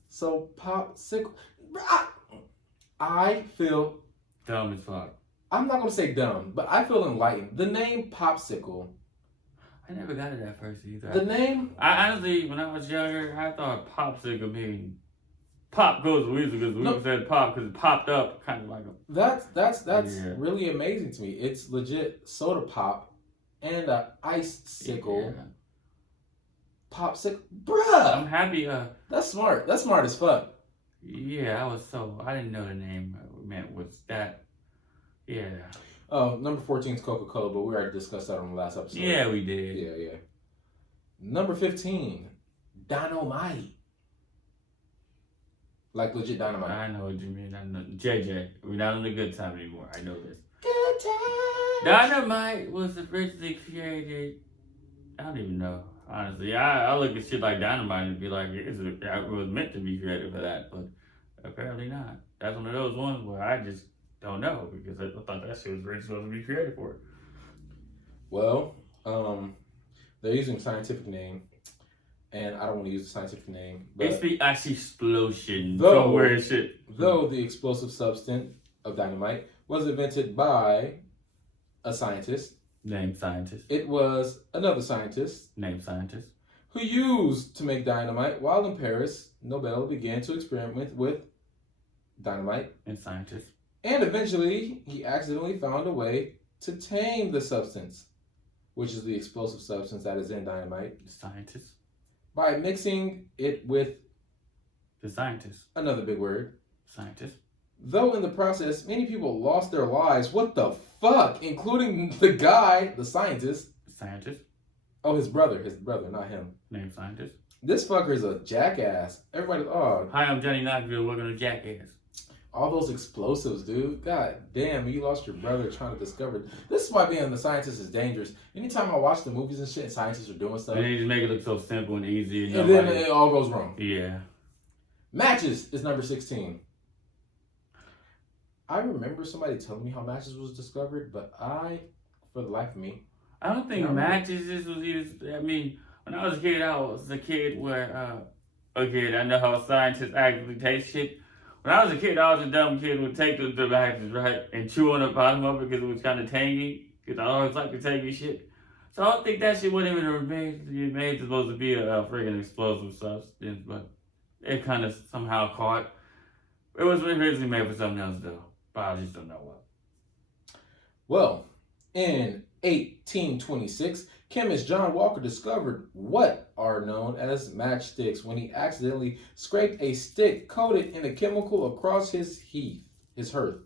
So popsicle. I feel Dumb as fuck. I'm not gonna say dumb, but I feel enlightened. The name popsicle. I never got it at first either. The name. I honestly, when I was younger, I thought popsicle mean pop goes with weasel because we said pop because it popped up kind of like a. That's really amazing to me. It's legit soda pop and a icicle. Yeah. Popsicle, bruh. I'm happy. That's smart. That's smart as fuck. Yeah, I didn't know the name meant was that. Yeah. Oh, number 14 is Coca-Cola, but we already discussed that on the last episode. Yeah, we did. Yeah. Number 15, Dynamite. Like legit dynamite. I know what you mean. I know. JJ, we're not on the good time anymore. I know this. Good time. Dynamite was originally created. I don't even know. Honestly, I look at shit like Dynamite and be like, it was meant to be created for that, but apparently not. That's one of those ones where I just don't know because I thought that shit was really supposed to be created for it. Well, they're using a scientific name, and I don't want to use the scientific name. But it's the ice explosion somewhere and shit. Though the explosive substance of dynamite was invented by a scientist. Named scientist. It was another scientist. Named scientist. Who used to make dynamite while in Paris. Nobel began to experiment with dynamite. And scientist. And eventually, he accidentally found a way to tame the substance, which is the explosive substance that is in dynamite. The scientist. By mixing it with the scientist. Another big word. Scientist. Though in the process, many people lost their lives. What the fuck? Including the guy, the scientist. Scientist. Oh, his brother, not him. Named scientist. This fucker is a jackass. Everybody, Hi, I'm Johnny Knoxville. Welcome to Jackass. All those explosives, dude. God damn, you lost your brother trying to discover. This is why being a scientist is dangerous. Anytime I watch the movies and shit and scientists are doing stuff. And they just make it look so simple and easy. And then it all goes wrong. Yeah. Matches is number 16. I remember somebody telling me how matches was discovered, but for the life of me, I don't think matches was used. I mean, when I was a kid where, I know how scientists actually taste shit. When I was a kid, I was a dumb kid who would take the matches, right, and chew on the bottom of it because it was kind of tangy. Because I always liked the tangy shit. So I don't think that shit wouldn't even made supposed to be a freaking explosive substance, but it kind of somehow caught. It was originally made for something else, though. But I just don't know what. Well, in 1826, chemist John Walker discovered what are known as matchsticks when he accidentally scraped a stick coated in a chemical across his hearth,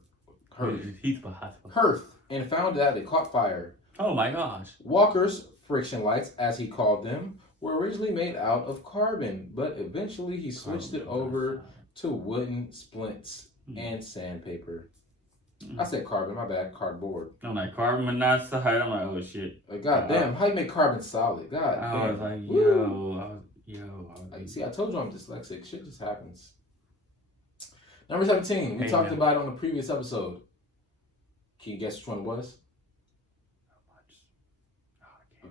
and found that it caught fire. Oh my gosh. Walker's friction lights, as he called them, were originally made out of carbon, but eventually he switched it over to wooden splints and sandpaper. I said carbon, my bad, cardboard. I'm like, carbon monoxide. I'm like, oh shit. God damn, how you make carbon solid? God damn. I was like, See, I told you I'm dyslexic. Shit just happens. Number 17, we talked about it on the previous episode. Can you guess which one it was?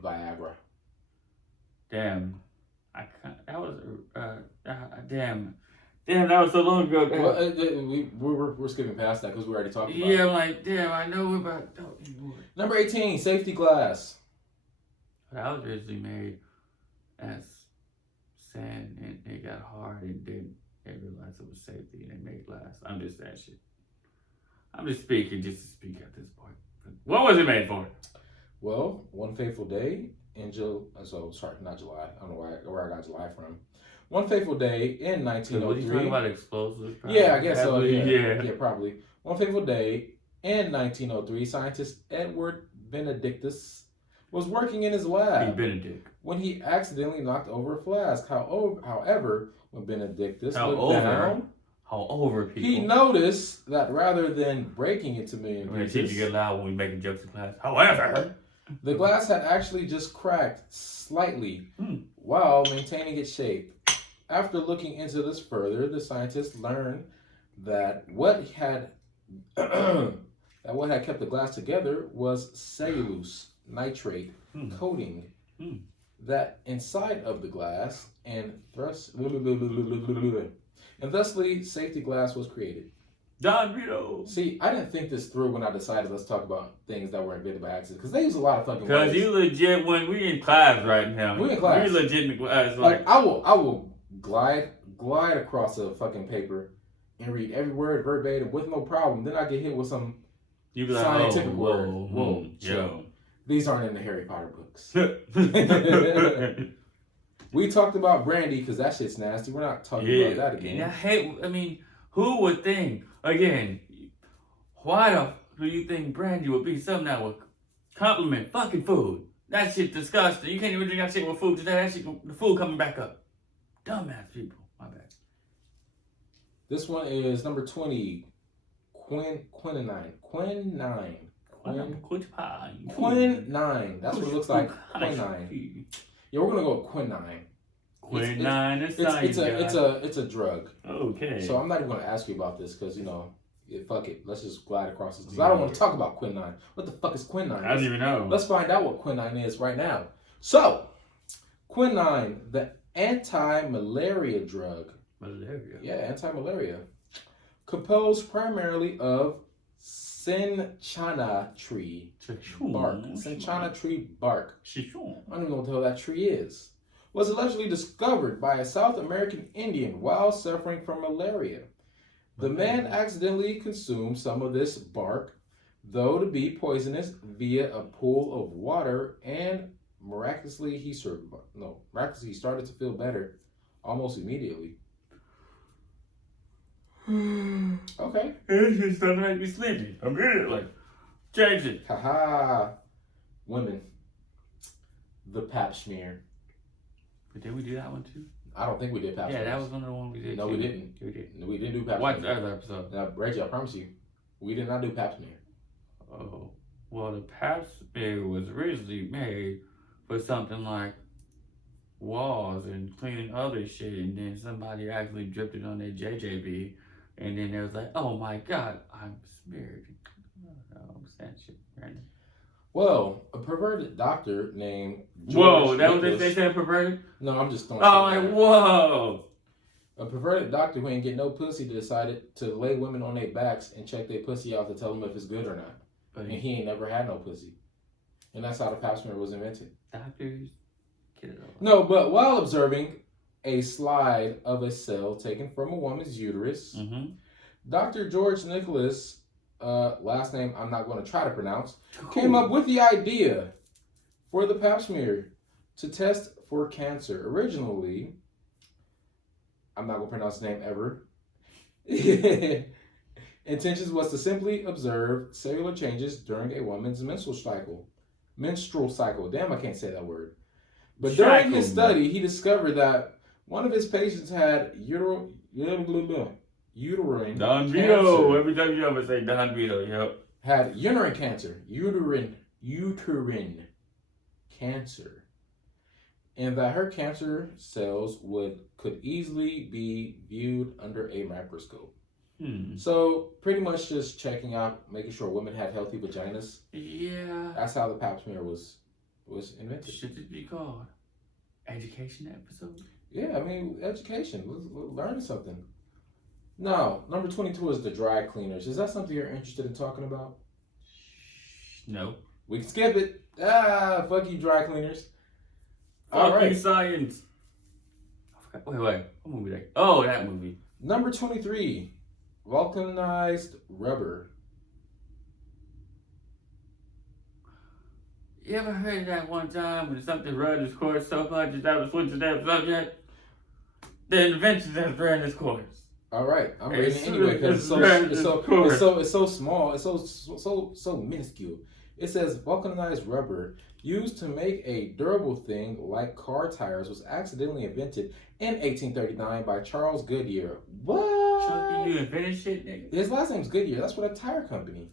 Viagra. Damn. Damn, that was so long ago. Well, we're skipping past that because we already talked about it. Yeah, I'm like, damn, I know about. Number 18, safety glass. That was originally made as sand and it got hard and then they realized it was safety and they made glass. I'm just that shit. I'm just speaking just to speak at this point. What was it made for? Well, one fateful day in July. Not July. I don't know where I got July from. One fateful day in 1903. Were you talking about explosives? Probably? Yeah, I guess so. Yeah, probably. One fateful day in 1903, scientist Edward Benedictus was working in his lab when he accidentally knocked over a flask. However, when Benedictus looked down, he noticed that rather than breaking into million pieces, you get loud when we making jokes in class. However, the glass had actually just cracked slightly while maintaining its shape. After looking into this further, the scientists learned that what had kept the glass together was cellulose nitrate coating that inside of the glass, and thusly safety glass was created. Don Vito. See, I didn't think this through when I decided let's talk about things that were invented by accident, because they use a lot of fucking words. Because you legit, when we in class right now. We in class. We legit in class. Like I will glide across a fucking paper and read every word verbatim with no problem. Then I get hit with some scientific word. Whoa, chill. These aren't in the Harry Potter books. We talked about brandy because that shit's nasty. We're not talking about that again. I mean, who would think, again, why the do you think brandy would be something that would compliment fucking food? That shit disgusting. You can't even drink that shit with food today. That shit, the food coming back up. Dumbass people. My bad. This one is number 20. Quinine. That's what it looks like. Quinine. Yeah, we're gonna go with quinine. Quinine is it's a drug. Okay. So I'm not even gonna ask you about this because fuck it. Let's just glide across this because I don't want to talk about quinine. What the fuck is quinine? I don't even know. Let's find out what quinine is right now. So, quinine, the anti-malaria drug. Malaria. Yeah, anti-malaria. Composed primarily of cinchona tree bark. Cinchona tree bark. I don't even know what the hell that tree is. Was allegedly discovered by a South American Indian while suffering from malaria. The man accidentally consumed some of this bark, though to be poisonous, via a pool of water, and miraculously he started to feel better almost immediately. Okay. It's just starting to make me sleepy. I'm good. Like, change it. Haha. Women. The pap smear. But did we do that one too? I don't think we did pap smear. Yeah, that was one of the ones we did. No, too. we didn't. We didn't. We didn't do pap smear. Watch the other episode. Now, Reggie, I promise you, we did not do pap smear. Oh. Well, the pap smear was originally made for something like walls and cleaning other shit, and then somebody actually dripped it on their JJB. And then they was like, oh my God, I'm smeared. I'm saying shit right now. Well, a perverted doctor named George that was they said perverted? No, I'm just throwing whoa. A perverted doctor who ain't get no pussy decided to lay women on their backs and check their pussy out to tell them if it's good or not. And he ain't never had no pussy. And that's how the pap smear was invented. Doctors, get it over. No, but while observing a slide of a cell taken from a woman's uterus, Dr. George Nicholas, last name I'm not going to try to pronounce, came up with the idea for the pap smear to test for cancer. Originally, I'm not going to pronounce the name ever. Intentions was to simply observe cellular changes during a woman's menstrual cycle. Damn, I can't say that word. But during his study, he discovered that one of his patients had uterine Don cancer. Vito. Every time you ever say Don Vito, yep. Had uterine cancer. Uterine cancer. And that her cancer cells could easily be viewed under a microscope. So pretty much just checking out, making sure women had healthy vaginas. Yeah. That's how the pap smear was invented. Should it be called education episode? Yeah, I mean, education. We're learning something. Now, number 22 is the dry cleaners. Is that something you're interested in talking about? No. We can skip it. Fuck you, dry cleaners. Fuck you, science. Wait. What movie that? Oh, that movie. Number 23, vulcanized rubber. You ever heard that one time when something run its course so much that was switching that subject? The inventions that ran its course. All right, I'm reading it anyway because it's so small, it's so minuscule. It says vulcanized rubber used to make a durable thing like car tires was accidentally invented in 1839 by Charles Goodyear. What? You invented shit, nigga? His last name's Goodyear. That's what a tire company.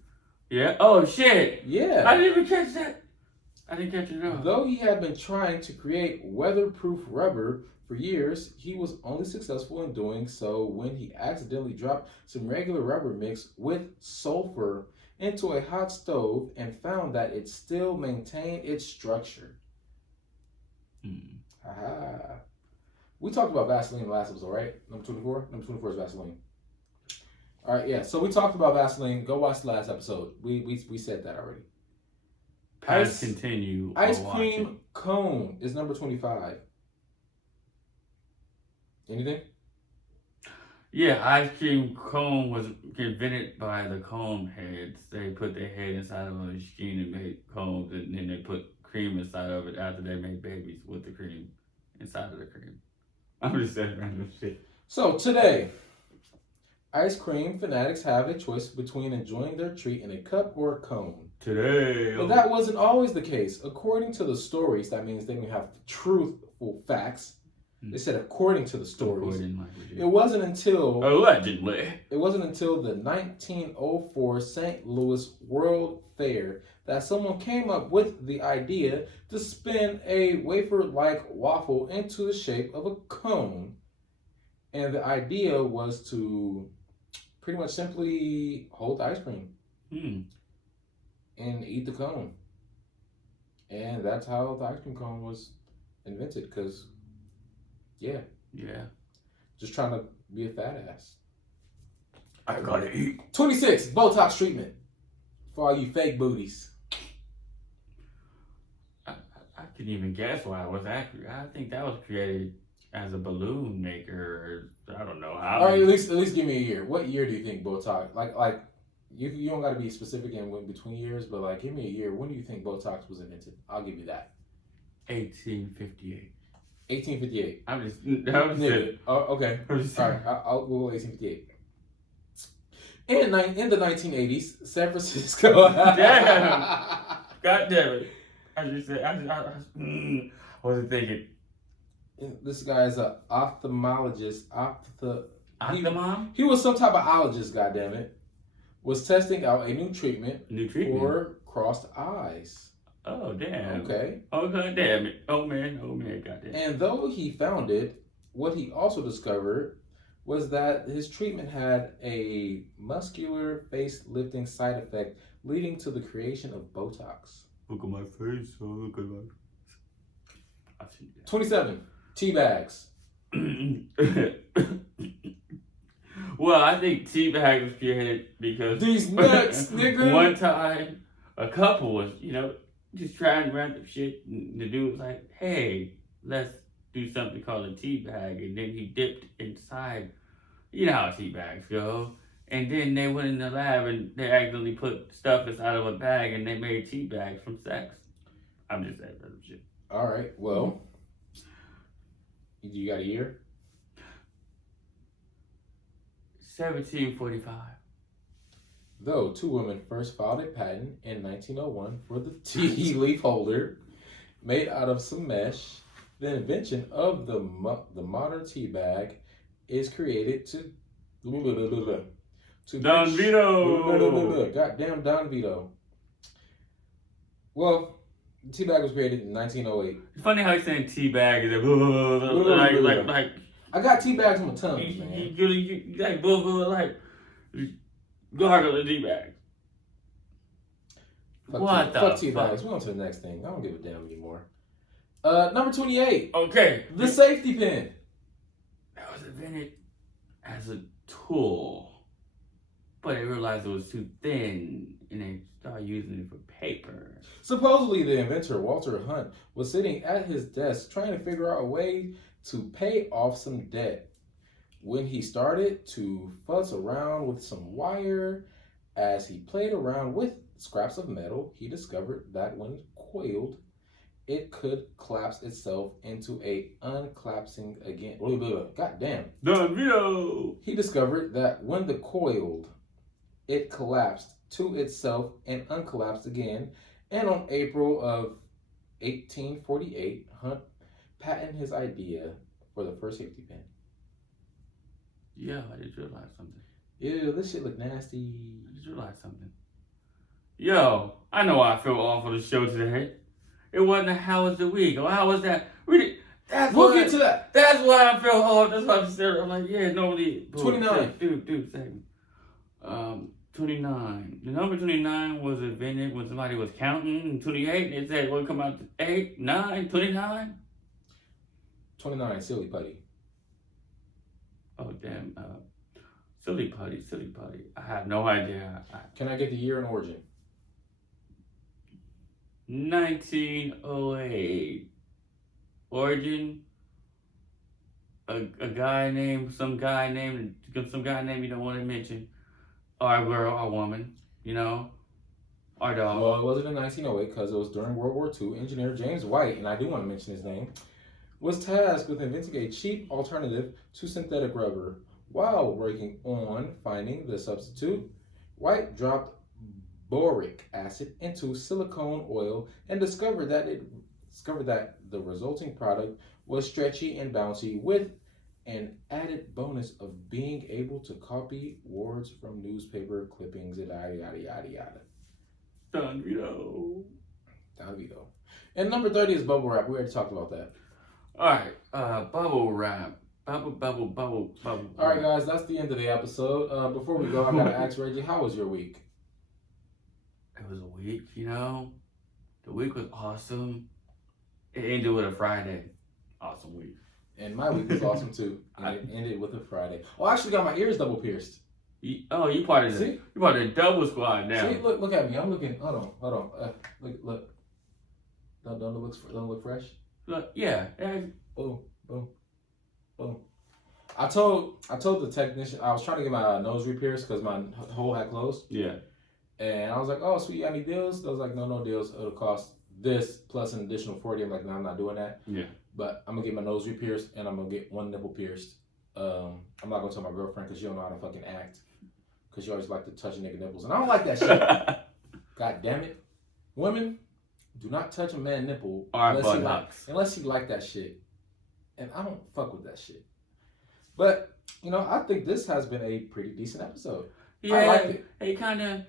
Yeah. Oh shit. Yeah. I didn't even catch that. I didn't catch it up. Though he had been trying to create weatherproof rubber for years, he was only successful in doing so when he accidentally dropped some regular rubber mix with sulfur into a hot stove and found that it still maintained its structure. Aha. We talked about Vaseline in the last episode, right? Number 24? Number 24 is Vaseline. All right, yeah. So we talked about Vaseline. Go watch the last episode. We said that already. Continue. Ice cream cone is number 25. Anything? Yeah, ice cream cone was invented by the cone heads. They put their head inside of a machine and made cones, and then they put cream inside of it after they made babies with the cream inside of the cream. I'm just saying random shit. So today, ice cream fanatics have a choice between enjoying their treat in a cup or a cone. Today. But that wasn't always the case. According to the stories, that means they didn't have truthful facts. They said according to the stories. It wasn't until allegedly. It wasn't until the 1904 St. Louis World Fair that someone came up with the idea to spin a wafer-like waffle into the shape of a cone. And the idea was to pretty much simply hold the ice cream and eat the cone. And that's how the ice cream cone was invented, because yeah. Just trying to be a fat ass. I gotta eat. 26, Botox treatment for all you fake booties. I couldn't even guess why it was accurate. I think that was created as a balloon maker. I don't know how. All right, at least give me a year. What year do you think Botox? Like you don't got to be specific in between years, but like give me a year. When do you think Botox was invented? I'll give you that. 1858. 1858. I'm just Oh, okay. All right, I'll go 1858. In the 1980s, San Francisco. Damn. God damn it. I just said, I wasn't thinking. This guy is an ophthalmologist. He was some type of ologist, goddammit. Was testing out a new treatment for crossed eyes. Oh, damn. Okay. Oh, god damn it. Oh, man, goddamn. And though he found it, what he also discovered was that his treatment had a muscular face-lifting side effect, leading to the creation of Botox. Look at my face. Oh, look at my... 27. Tea bags. Well, I think tea bags was created because... These nuts, nigga! One time, a couple was, just trying random shit. The dude was like, hey, let's do something called a tea bag. And then he dipped inside. You know how tea bags go. And then they went in the lab and they accidentally put stuff inside of a bag and they made tea bags from sex. I'm just saying random shit. All right, well, you got a year? 1745. Though two women first filed a patent in 1901 for the tea leaf holder made out of some mesh, the invention of the modern tea bag is created to Don Vito. Goddamn Don Vito. Well, the tea bag was created in 1908. It's funny how he's saying tea bag is like I got tea bags on my tongue, man. You like gargle the tea bag. Fuck tea bags. We're on to the next thing. I don't give a damn anymore. Number 28. Okay. The safety pin. That was invented as a tool, but they realized it was too thin, and they started using it for paper. Supposedly, the inventor, Walter Hunt, was sitting at his desk trying to figure out a way to pay off some debt when he started to fuzz around with some wire. As he played around with scraps of metal, he discovered that when coiled, it could collapse itself into a unclasping again. God damn. Don Vito. He discovered that when the coiled, it collapsed to itself and uncollapsed again. And on April of 1848, Hunt patented his idea for the first safety pin. Yeah, I just realized something. Ew, this shit look nasty. I just realized something. Yo, I know I feel awful to show today. It wasn't a how was the week or how was that. Really, We'll get to that. That's why I feel. Oh, that's why I said. I'm like, yeah, nobody. 29. Dude, second. 29. The number 29 was invented when somebody was counting. And 28, they said, "What come out? 8, 9, 29." 29, silly putty. Oh damn. Silly putty. I have no idea. Can I get the year and origin? 1908. Origin. Some guy named you don't want to mention, or a girl, or woman, you know, or dog. Well, it wasn't in 1908 because it was during World War II. Engineer James White, and I do want to mention his name, was tasked with inventing a cheap alternative to synthetic rubber. While working on finding the substitute, White dropped boric acid into silicone oil and discovered that the resulting product was stretchy and bouncy, with an added bonus of being able to copy words from newspaper clippings and yada yada yada yada. Don Vito. And number 30 is bubble wrap. We already talked about that. All right, bubble wrap. Bubble. All right, guys, that's the end of the episode. Before we go, I gotta ask Reggie, how was your week? It was a week, you know. The week was awesome. It ended with a Friday. Awesome week. And my week was awesome too. And it ended with a Friday. Oh, I actually got my ears double pierced. You part of the double squad now. See, look at me. I'm looking. Hold on. Look. Don't look fresh. Look, yeah. Boom. I told the technician I was trying to get my nose re-pierced because my hole had closed. Yeah. And I was like, "Oh, sweet, you got any deals?" They was like, "No deals. It'll cost this plus an additional $40." I'm like, "No, I'm not doing that." Yeah. But I'm gonna get my nose re-pierced and I'm gonna get one nipple pierced. I'm not gonna tell my girlfriend because she don't know how to fucking act. Because she always like to touch a nigga nipples, and I don't like that shit. God damn it, women, do not touch a man nipple unless he like that shit. And I don't fuck with that shit. But you know, I think this has been a pretty decent episode. Yeah, I like it. we kind of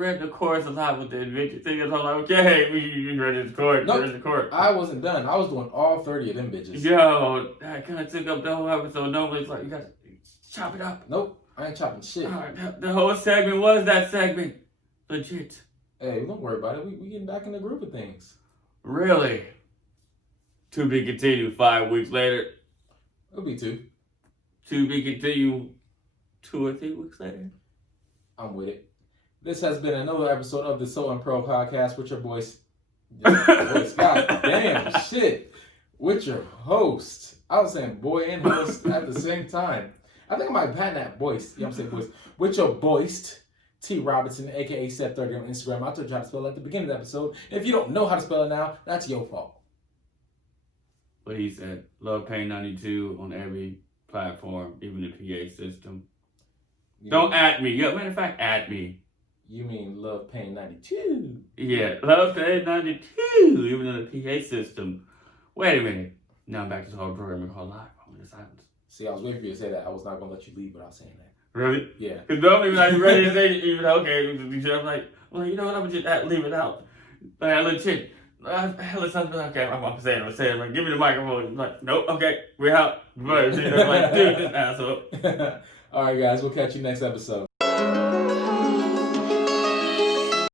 read the chorus a lot with the adventure thing. I'm like, okay, we read the chorus. Nope, I wasn't done. I was doing all 30 of them bitches. Yo, that kind of took up the whole episode. Nobody's like, you got to chop it up. Nope, I ain't chopping shit. The whole segment was that segment. Legit. Hey, don't worry about it. We getting back in the groove of things. Really? To be continued 5 weeks later. It'll be 2. To be continued 2 or 3 weeks later. I'm with it. This has been another episode of the So and Pro podcast with your boys. God damn shit. With your host. I was saying boy and host at the same time. I think I might patent that voice. You know what I'm saying, boys? With your boist, T. Robinson, aka Seth30 on Instagram. I told you how to spell it at the beginning of the episode. If you don't know how to spell it now, that's your fault. What he said, Love Pain 92 on every platform, even the PA system. Don't at me. Yeah, matter of fact, at me. You mean Love Pain 92? Yeah, Love Pain 92, even on the PA system. Wait a minute. Now I'm back to the whole program called Live on the Silence. See, I was waiting for you to say that. I was not going to let you leave without saying that. Really? Yeah. Because normally when I'm ready to say it, even okay, I'm like, well, you know what? I'm going to just leave it out. Like, I legit. Okay, I'm saying it. Like, give me the microphone. I'm like, nope, okay, we're out. But, I'm like, dude, this asshole. All right, guys, we'll catch you next episode.